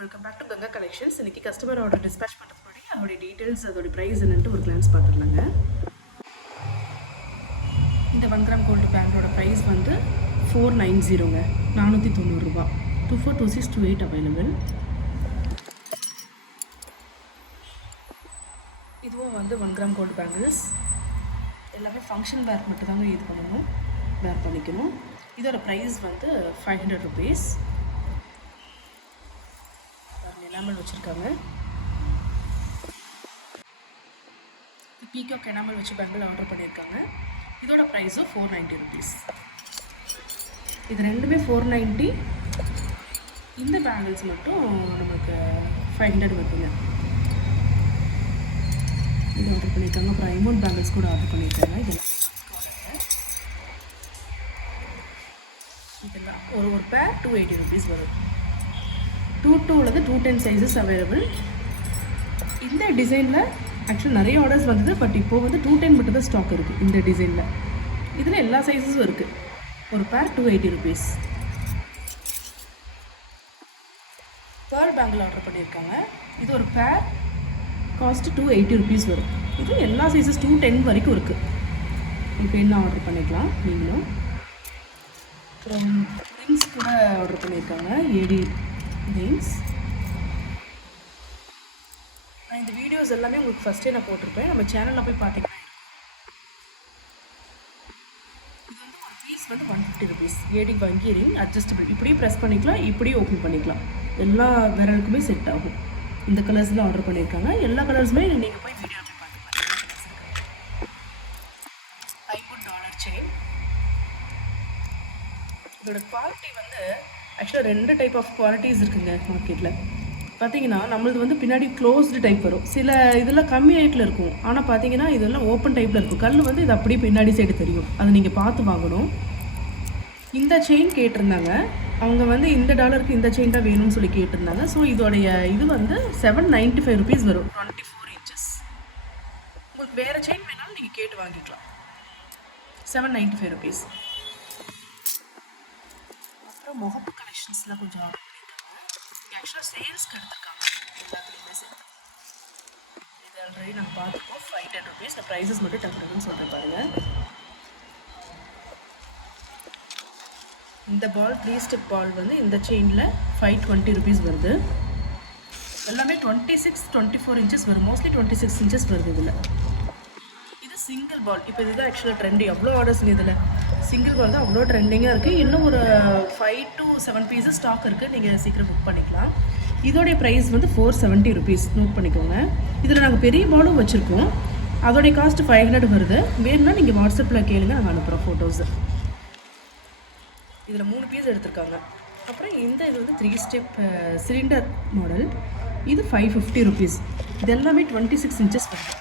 Welcome back to Ganga collections. இன்னைக்கு customer order dispatch பண்ணுறதுக்கு முன்னாடி அதோடைய டீட்டெயில்ஸ் அதோடைய ப்ரைஸ் என்னன்ட்டு ஒரு கிளான்ஸ் பார்த்துடலாங்க. இந்த 1 கிராம் கோல்டு பேங்கோட ப்ரைஸ் வந்து 490ங்க, 490 ரூபா. 242628 அவைலபிள். இதுவும் வந்து 1 கிராம் கோல்டு பேங்கிள்ஸ். எல்லாமே ஃபங்க்ஷன் வேர் மட்டும் தாங்க இது பண்ணணும், வேர் பண்ணிக்கணும். இதோட ப்ரைஸ் வந்து 500 ருபீஸ். எனாமல் வச்சுருக்காங்க. பீகாக் எனாமல் வச்சு பேங்கிள் ஆர்டர் பண்ணியிருக்காங்க. இதோட ப்ரைஸும் 490 ருபீஸ். இது ரெண்டுமே 490. இந்த பேங்கிள்ஸ் மட்டும் நமக்கு 500 வருதுங்க. இது ஆர்டர் பண்ணியிருக்காங்க. அப்புறம் ஐமோன் பேங்கிள்ஸ் கூட ஆர்டர் பண்ணியிருக்காங்க. இதெல்லாம் ஒரு பேர் 280 ருபீஸ் வரும். 2 உள்ளது 210 சைஸஸ் அவைலபிள். இந்த டிசைனில் ஆக்சுவலி நிறைய ஆர்டர்ஸ் வந்தது, பட் இப்போது வந்து 210 மட்டும் தான் ஸ்டாக் இருக்குது இந்த டிசைனில். இதில் எல்லா சைஸஸும் இருக்குது. ஒரு பேர் 280 ருபீஸ். பேர்ல் பேங்கிள் ஆர்டர் பண்ணியிருக்காங்க. இது ஒரு பேர் காஸ்ட்டு 280 ருபீஸ் வரும். இது எல்லா சைஸஸ் 210 வரைக்கும் இருக்குது. இப்போ என்ன ஆர்டர் பண்ணிக்கலாம் நீங்களும். அப்புறம் ரிங்ஸ் கூட ஆர்டர் பண்ணியிருக்காங்க. ஏடி ரிங்ஸ். நான் இந்த வீடியோஸ் எல்லாமே உங்களுக்கு ஃபஸ்ட்டே நான் போட்டிருப்பேன், நம்ம சேனலில் போய் பார்த்தீங்கன்னா. இது வந்து ஒரு பீஸ் வந்து 150 ருபீஸ். ஏடி வங்கி ரிங் அட்ஜஸ்டபிள். இப்படியும் ப்ரெஸ் பண்ணிக்கலாம், இப்படியும் ஓப்பன் பண்ணிக்கலாம். எல்லா விரலுக்குமே செட் ஆகும். இந்த கலர்ஸில் ஆர்டர் பண்ணியிருக்காங்க. எல்லா கலர்ஸுமே நீங்கள் போய் வீடியோ போய் பார்த்துக்கலாம். ஐமோன் டாலர் செயின். இதோட குவாலிட்டி வந்து ஆக்சுவலாக 2 டைப் ஆஃப் குவாலிட்டிஸ் இருக்குங்க மார்க்கெட்டில். பார்த்தீங்கன்னா நம்மளது வந்து பின்னாடி க்ளோஸ்டு டைப் வரும். சில இதெல்லாம் கம்மி ஹைட்டில் இருக்கும், ஆனால் பார்த்தீங்கன்னா இதெல்லாம் ஓப்பன் டைப்பில் இருக்கும். கல் வந்து இது அப்படியே பின்னாடி சைடு தெரியும். அதை நீங்கள் பார்த்து வாங்கணும். இந்த செயின் கேட்டிருந்தாங்க அவங்க வந்து, இந்த டாலருக்கு இந்த செயின் தான் வேணும்னு சொல்லி கேட்டிருந்தாங்க. ஸோ இதோடைய இது வந்து 795 ருபீஸ் வரும். 24 இன்ச்சஸ். உங்களுக்கு வேறு செயின் வேணாலும் நீங்கள் கேட்டு வாங்கிக்கலாம். 795 ருபீஸ். அப்புறம் முகப்பு கலெக்ஷன்ஸ்லாம் கொஞ்சம் ஆர்டர் பண்ணியிருக்காங்க. இங்கே ஆக்சுவலாக சேல்ஸ்க்கு எடுத்துருக்காங்க எல்லாத்துலேயுமே சேர்த்து. இது ஆல்ரெடி நாங்கள் பார்த்துப்போம். 510 ருபீஸ். நான் ப்ரைஸஸ் மட்டும் டக்குன்னு சொல்கிறேன் பாருங்கள். இந்த பால் 3 ஸ்டெப் பால் வந்து இந்த செயினில் 520 ருபீஸ் வருது. எல்லாமே 26, 24 இன்ச்சஸ் வரும். மோஸ்ட்லி 26 இன்ச்சஸ் வருது இதில். இது சிங்கிள் பால். இப்போ இதுதான் ஆக்சுவலாக ட்ரெண்டு. எவ்வளோ ஆர்டர்ஸ் இதில் சிங்கிள் பால் தான் அவ்வளோ ட்ரெண்டிங்காக இருக்குது. இன்னும் ஒரு 5 to 7 பீஸஸ் ஸ்டாக் இருக்குது. நீங்கள் சீக்கிரம் புக் பண்ணிக்கலாம். இதோடைய ப்ரைஸ் வந்து 470 ருபீஸ். நோட் பண்ணிக்கோங்க. இதில் நாங்கள் பெரிய பாலும் வச்சுருக்கோம். அதோடைய காஸ்ட் 500 வருது. வேணும்னா நீங்கள் வாட்ஸ்அப்பில் கேளுங்க, நாங்கள் அனுப்புகிறோம் ஃபோட்டோஸு. இதில் 3 பீஸ் எடுத்திருக்காங்க. அப்புறம் இந்த இது வந்து 3 ஸ்டெப் சிலிண்டர் மாடல். இது 550 ருபீஸ். இது எல்லாமே 26 இன்ச்சஸ் வருது.